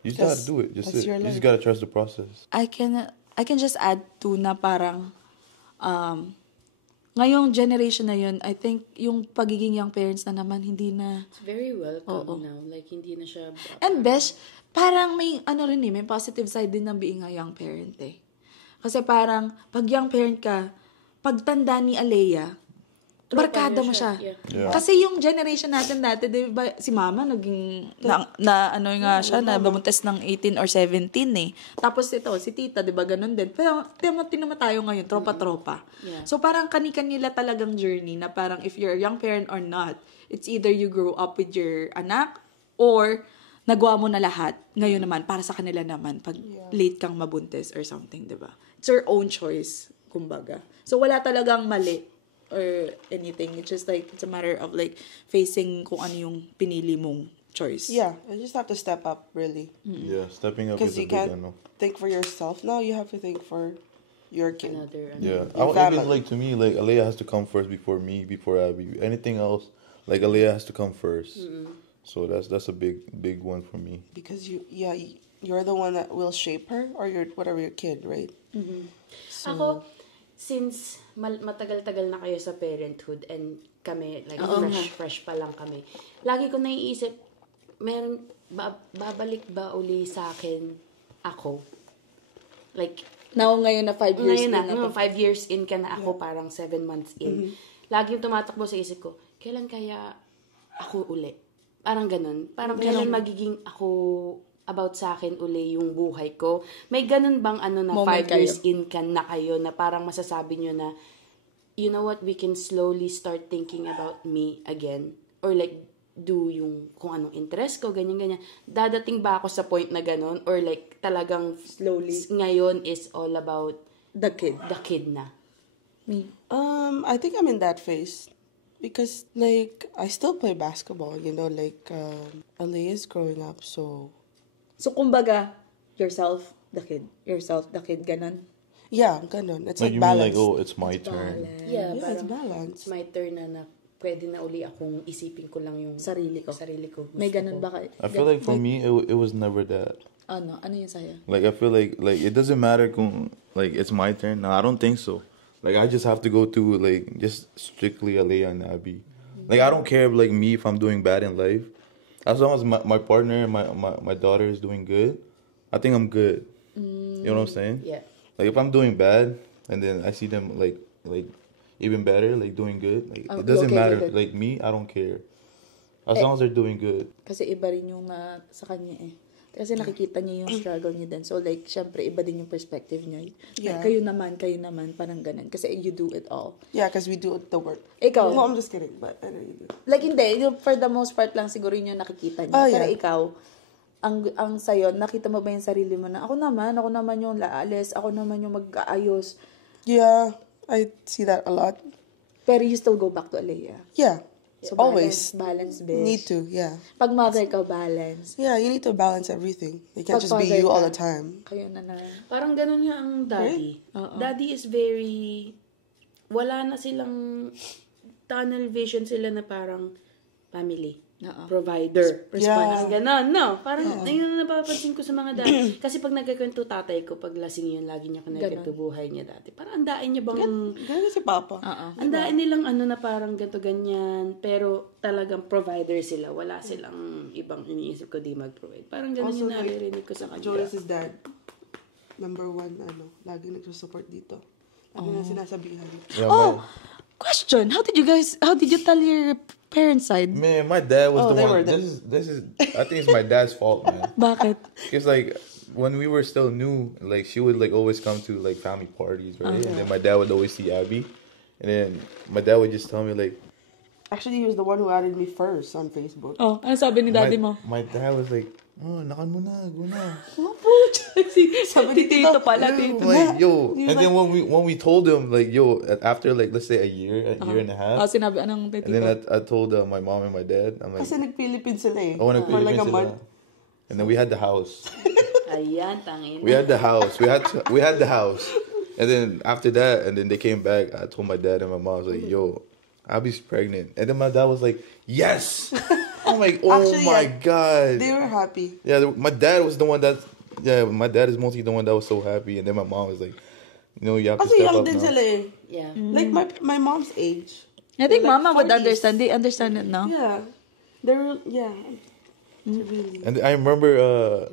You just gotta do it. Just That's it. your You just life. gotta trust the process. I can just add to na parang ngayong generation na yun, I think yung pagiging young parents na naman hindi na. It's very welcome now. Like, hindi na siya... And Besh, parang may may positive side din ng being a young parent eh. Kasi parang pag young parent ka, pagtanda ni Alea, barkada mo siya. Yeah. Kasi yung generation natin dati, di ba, si mama naging, nga siya, na bumuntes ng 18 or 17 eh. Tapos ito, si tita, di ba, ganun din. Pero, tinama tayo ngayon, tropa-tropa. Yeah. So, parang kani-kanila talagang journey na parang if you're a young parent or not, it's either you grow up with your anak or nagawa mo na lahat. Ngayon naman, para sa kanila naman, pag late kang mabuntis or something, di ba? It's your own choice, kumbaga. So, wala talagang mali or anything. It's just like, it's a matter of like, facing kung ano yung pinili mong choice. Yeah, you just have to step up, really. Yeah, stepping up Because is a you big can't ano. think for yourself now, you have to think for your kid. Yeah, Your even family. like to me, like Alea has to come first before me, before Abby. Anything else, like Alea has to come first. So that's a big one for me. Because you're the one that will shape her or your kid, right? Ako, since matagal-tagal na kayo sa parenthood and kami, like fresh pa lang kami. Lagi ko naiisip, babalik ba uli sa akin ako? Like, Now, ngayon na 5 years ngayon in na, 5 years in ka na ako, parang 7 months in. Lagi yung tumatakbo sa isip ko, kailan kaya ako uli? Parang ganun. Parang kailan magiging ako about sa akin uli yung buhay ko. May ganun bang na 5 years in ka na kayo na parang masasabi nyo na, you know what, we can slowly start thinking about me again. Or like, do yung kung anong interest ko, ganyan-ganyan. Dadating ba ako sa point na ganun? Or like, talagang Slowly. ngayon is all about The kid. the kid na. Me. I think I'm in that phase because like I still play basketball, you know, like Alea is growing up, so So, kumbaga, yourself, the kid. Yourself, the kid, ganun. yeah, ganon. It's Like, like you mean like, balance. oh, it's my turn. Yeah, Yeah, it's parang balance. it's my turn na pwede na uli akong isipin ko lang yung Sarili ko. Gusto May ganun ko. ba kayo? I feel like for me, it was never that. Ano yung sa'yo? Like, I feel like it doesn't matter kung, like, it's my turn. No, I don't think so. Like, I just have to go to, like, just strictly Alea and Abby. Like, I don't care, like, me if I'm doing bad in life. As long as my partner, my daughter is doing good, I think I'm good. You know what I'm saying? Yeah. Like, if I'm doing bad, and then I see them, like even better, like, doing good, like, it doesn't okay matter. with it. Like, me, I don't care. As long as they're doing good. Kasi iba rin yung sa kanya eh. Kasi nakikita niya yung struggle niya din. So like, syempre, iba din yung perspective niya. Yeah. Like, kayo naman, parang ganun. Kasi you do it all. Yeah, because we do the work. Ikaw? No, I'm just kidding, but I know you do. Like, hindi. For the most part lang siguro yun yung nakikita niya. Oh, Pero yeah. ikaw, ang sayo, nakita mo ba yung sarili mo na, ako naman yung laalis, ako naman yung mag-aayos. Yeah, I see that a lot. Pero you still go back to Alea. Yeah, So, always Balance, bitch. need to. Yeah, Pag mother ka, balance. yeah, you need to balance everything. You can't Pag just be father you all ka, the time. Kayo na. Parang ganun nga ang daddy. Daddy is very, wala na silang tunnel vision sila na parang family. Provider. Yeah. Parang ganon, no? Parang, yun ang napapansin ko sa mga daddy. Kasi pag nagkakwento tatay ko, pag lasing yun, lagi niya kinagkwento buhay niya dati. Parang andain niya bang, Ganun si Papa. andain nilang na parang ganto ganyan, pero talagang provider sila. Wala silang ibang iniisip ko di mag-provide. Parang ganun yung naririnig ko sa kanya. Jonas' dad, number 1, lagi nagsusupport dito. Lagi na sinasabihan. Yeah, Question, how did you tell your parents' side? man, my dad was the they one. were the- This is. I think it's my dad's fault, man. Bakit? It's like when we were still new, like she would like always come to like family parties, right? And then my dad would always see Abby, and then my dad would just tell me like, Actually, he was the one who added me first on Facebook. Oh, ano sabi ni daddy mo? my dad was like, oh, nakan mo na, go na. Sabi ni tito pala, tito. Like yo, and then when we told him like yo, after like let's say a year and a half, Sinabi, anong tito? and then I told my mom and my dad, I'm like, Kasi nag-Philippines sila eh. I want to For like a month. and then we had the house. Ayan, tangin. We had the house. We had the house. And then after that, and then they came back. I told my dad and my mom, I was like, "Yo, Abby's pregnant." And then my dad was like, "Yes." I'm like, "Oh Actually, my yeah, god." They were happy. Yeah, my dad was the one that. Yeah, my dad is mostly the one that was so happy, and then my mom was like, "You know, you have to Kasi step young up din now." sila eh. Yeah. Like my mom's age. I think They're like mama would 40s. understand. They understand it, no? Yeah. They're, yeah. Really. And I remember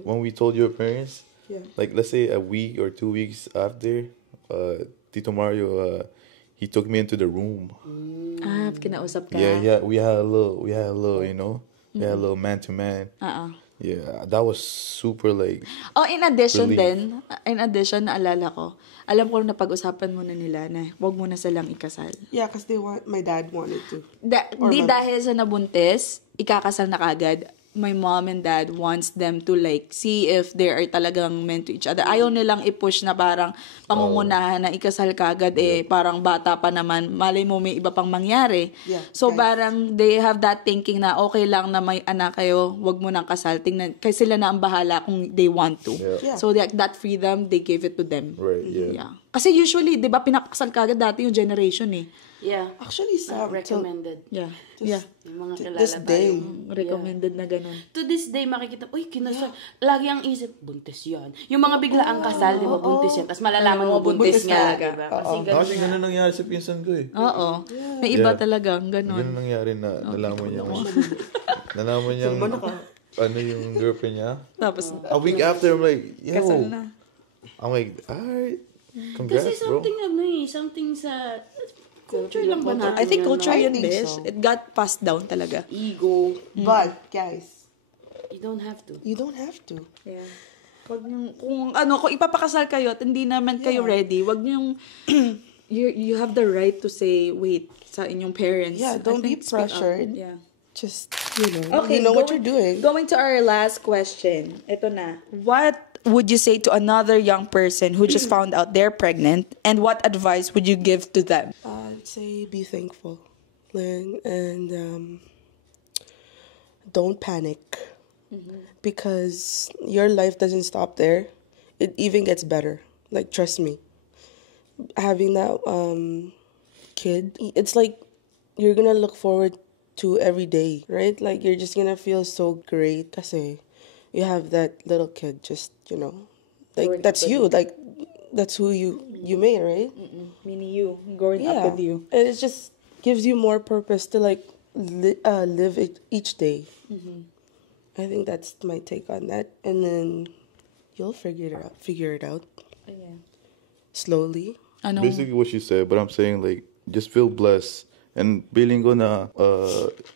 when we told your parents, Yeah. like let's say a week or 2 weeks after, Tito Mario, he took me into the room. Kinausap ka. Yeah, we had a little, you know, we had a little man to man. Yeah, that was super like. Oh, in addition Relief. naalala ko, alam ko na pag-usapan muna nila na wag mo na silang ikasal. Yeah, because my dad wanted to. Di dahil sa nabuntis, ikakasal na kagad. My mom and dad wants them to like see if they are talagang meant to each other. Ayaw nilang i-push na parang pangungunahan na ikasal kagad parang bata pa naman. Malay mo may iba pang mangyari. Yeah, So right. parang they have that thinking na okay lang na may anak kayo, wag mo nang kasal. Tingnan, kasi sila na ang bahala kung they want to. Yeah. So that freedom, they gave it to them. Right, yeah. Kasi usually, di ba, pinapakasal kagad dati yung generation eh. Yeah. Actually, Sam, Recommended. Yeah. Yung mga kilala this day. tayong- Recommended na ganun. To this day, makikita, uy, kinasal. Lagi ang isip, buntis yan. Yung mga biglaang kasal, di ba, buntis yan. Tapos malalaman mo, buntis nga. Diba? Kasi ganun Kasi ganun nangyari sa pinsan ko eh. Oo. May iba Yeah. talaga, ganun. Ganun nangyari na nalaman niya. Nalaman niya ano yung girlfriend niya. Tapos, A week after, I'm like, yo. kasal na. I'm like, alright. Congrats, Kasi bro. something sa culture lang ba natin? I think culture I yun, think Besh. so. It got passed down talaga. Ego. But, guys, You don't have to. you don't have to. Yeah. Kung ipapakasal kayo at hindi naman kayo ready, wag niyong you have the right to say wait sa inyong parents. Yeah, I don't be think speak up. pressured. Yeah. Just, you know what you're doing. Going to our last question. Ito na. What would you say to another young person who just found out they're pregnant, and what advice would you give to them? I'd say be thankful. And don't panic. Because your life doesn't stop there. It even gets better. Like, trust me. Having that kid, it's like you're gonna look forward to every day, right? Like, you're just gonna feel so great kasi you have that little kid, just, like, that's you. Like, that's who you made, right? Meaning you, growing up with you. And it just gives you more purpose to, like, live it each day. I think that's my take on that. And then you'll figure it out slowly. Basically what she said, but I'm saying like just feel blessed and feeling ko na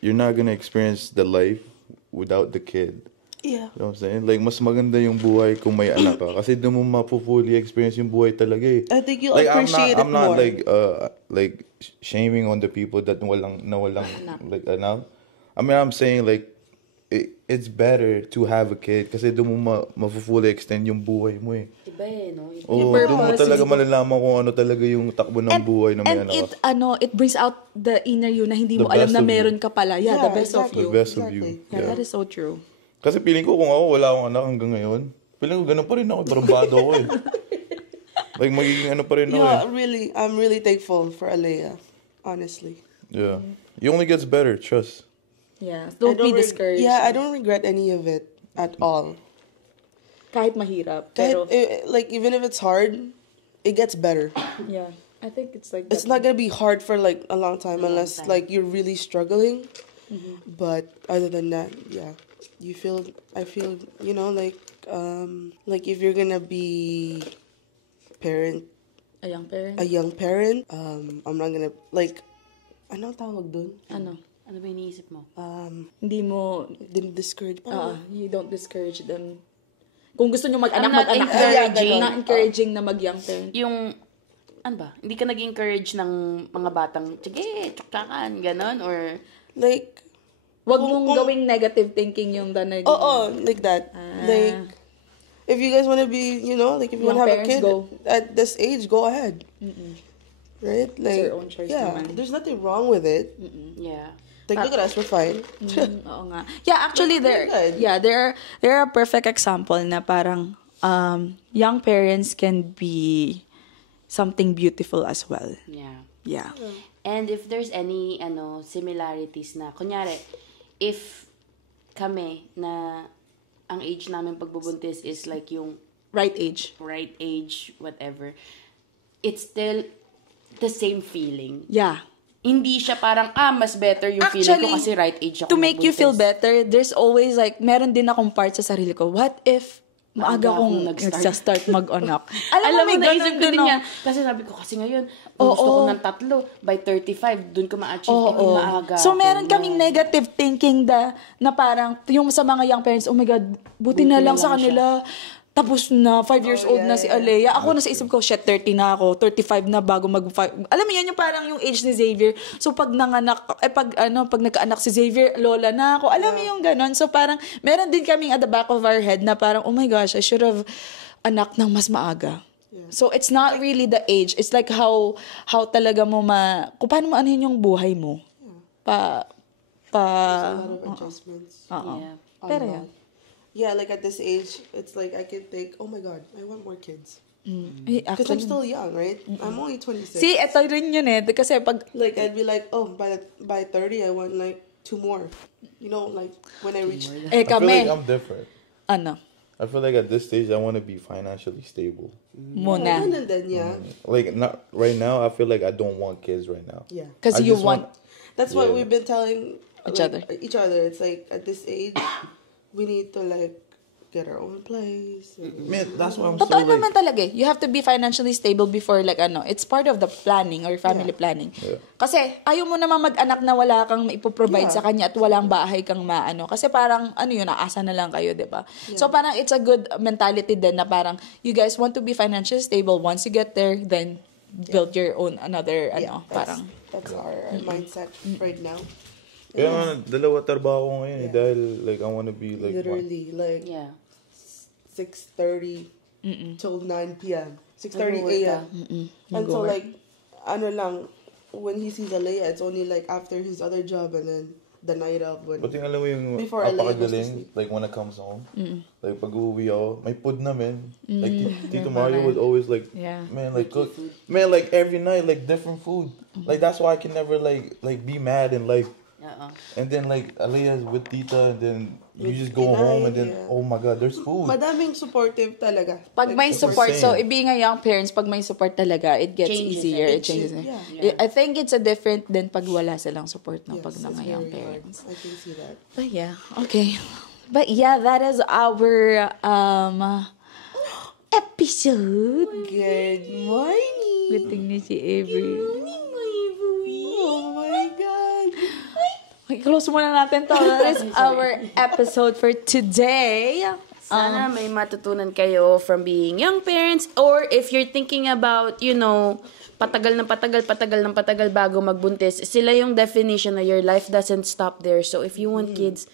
you're not gonna experience the life without the kid. Yeah. You know what I'm saying? Like mas maganda yung buhay kung may anak ka kasi doon mo mapupully experience yung buhay talaga eh. I think you'll Like appreciate I'm not more. like shaming on the people that walang like anak. I mean I'm saying like it's better to have a kid kasi doon mo mapupully extend yung buhay mo eh. Iba eh, no? Oo, doon mo talaga malalaman kung ano talaga yung takbo ng buhay na may anak ka. It brings out the inner you na hindi The mo alam best na of you. meron ka pala. Yeah, the best of exactly. you. The best of you. Exactly. Yeah, that is so true. Kasi feeling ko kung ako wala akong anak hanggang ngayon, feeling ko ganun pa rin ako, barabado ako eh. Like magiging ano pa rin ako Yeah, eh. really, I'm really thankful for Alea, honestly. Yeah. It only gets better, trust. Yeah, don't be discouraged. I don't regret any of it at all. Kahit mahirap. Kahit, Pero, like, even if it's hard, it gets better. yeah, I think it's like It's that. not gonna be hard for like a long time unless like you're really struggling. But other than that, yeah, I feel like if you're gonna be A young parent. a young parent, I'm not gonna like, anong tawag dun? Ano ba iniisip mo? Hindi mo, Didn't discourage. Parang, you don't discourage them. Kung gusto nyo mag-anak, I'm not mag-anak. encouraging. Not encouraging na mag-young parent. Yung, ano ba? Hindi ka nag-encourage ng mga batang, sige, tsakakan, ganon, or... like, Wag mong gawing negative thinking yung danay. like that. Like, if you guys wanna be, like if you Young wanna have a parents, kid go. at this age, go ahead. Right? Like, your own choice yeah, naman. there's nothing wrong with it. Yeah. Like, look at us, we're fine. Oo nga. Yeah, actually there are a perfect example na parang young parents can be something beautiful as well. Yeah. Yeah. And if there's any, similarities na, kunyari, if kami na ang age namin pagbubuntis is like yung Right age. right age, whatever, it's still the same feeling. Yeah. Hindi siya parang, mas better yung feeling ko kasi right age ako to make you feel nagbuntis. better, there's always like, meron din akong part sa sarili ko. What if maaga akong nag-start mag-anak? Alam mo, may naisip ganun ko din din ako. yan. Kasi sabi ko, kasi ngayon, gusto ko ng 3, by 35, dun ko ma-achieve, maaga. So, meron kaming negative thinking na parang, yung sa mga young parents, oh my God, buti na lang sa kanila. Tapos na, 5 years old na si Alea. Ako nasa isip ko, 30 na ako, 35 na bago alam mo yun, yung parang yung age ni Xavier. So, pag nagkaanak si Xavier, lola na ako. Alam mo yung ganon. So, parang, meron din kaming at the back of our head na parang, oh my gosh, I should have anak ng mas maaga. So, it's not really the age. It's like how talaga mo kung paano mo anuhin yung buhay mo. A lot of adjustments. Yeah. Pero yan. Yeah, like at this age, it's like I can think, oh my God, I want more kids. Because I'm still young, right? I'm only 26. See, eto rin yun eh. Kasi pag, Like, I'd be like, oh, by 30, I want like 2 more. You know, like when I reach. eh I feel kami, like I'm different. ano, I feel like at this stage, I want to be financially stable. muna. And then, yeah. Like, not right now, I feel like I don't want kids right now. Yeah. Kasi I you just want, That's what Yeah. we've been telling Each like, other. Each other. It's like at this age, we need to like get our own place. Man, that's why I'm totoo so like... naman talaga eh. You have to be financially stable before like ano, it's part of the planning or family planning. Yeah. Kasi ayaw mo naman mag-anak na wala kang maipoprovide Yeah. sa kanya at walang bahay kang maano. Kasi parang ano yun, aasa na lang kayo, 'di ba? So parang it's a good mentality din na parang you guys want to be financially stable. Once you get there, then build your own another ano, parang That's our mindset right now. Kaya nga, dalawa trabaho ko ngayon eh, dahil like I want to be like... Literally, like Yeah. 6:30 till 9 p.m. 6:30 Nag-work a.m. And so Nag-work. like, ano lang, when he sees Alea, it's only like after his other job and then the night of when. Pati alam mo yung Before Alea goes to apakagaling, sleep. like when I comes home, like pag uuwi ako, may food na, man. Like Tito Mario was always like, Yeah. man, like cook, man, like every night, like different food. Like that's why I can never like be mad and like, and then like Alea's with Tita and then you just go Inay, home and then, yeah. oh my God, there's food. Madaming supportive talaga. pag may That's support, so insane. being a young parents, pag may support talaga, it gets Changes easier. it. It changes it. Yeah. I think it's a different din pag wala silang support no, Yes, pag it's mga young very hard. parents. I can see that. But yeah, okay. But yeah, that is our episode. Good morning. Good thing ni si Avery. Oh my God. Okay, close muna natin to. That is our episode for today. Sana may matutunan kayo from being young parents, or if you're thinking about, you know, patagal bago magbuntis, sila yung definition na your life doesn't stop there. So if you want kids,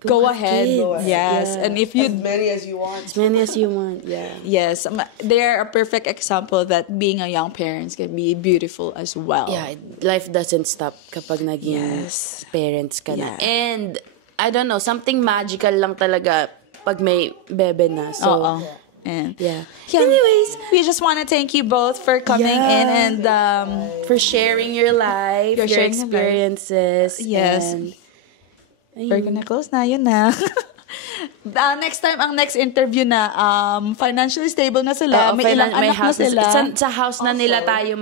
Go have ahead. kids. Yes. Yeah. And if As you many as you want. As many as you want, yeah. yes, they're a perfect example that being a young parent can be beautiful as well. Yeah, life doesn't stop kapag naging Yes. parents ka na. Yeah. And, I don't know, something magical lang talaga pag may bebe na. So, Oo. And yeah. anyways, we just want to thank you both for coming in and For sharing your life, Your your sharing your life. experiences. Yes. And, we're gonna close na, yun na. Next time, ang next interview na, financially stable na sila, may ilang anak na houses. sila. Sa house na nila tayo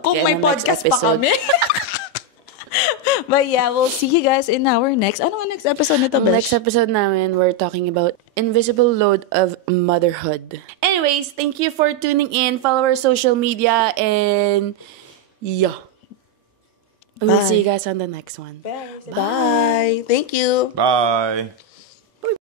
Kung may ng next podcast pa episode. kami. But yeah, we'll see you guys in our next, ano ang next episode nito, Besh? Next episode namin, we're talking about invisible load of motherhood. Anyways, thank you for tuning in. Follow our social media and yeah. We'll see you guys on the next one. Bye. Thank you. Bye.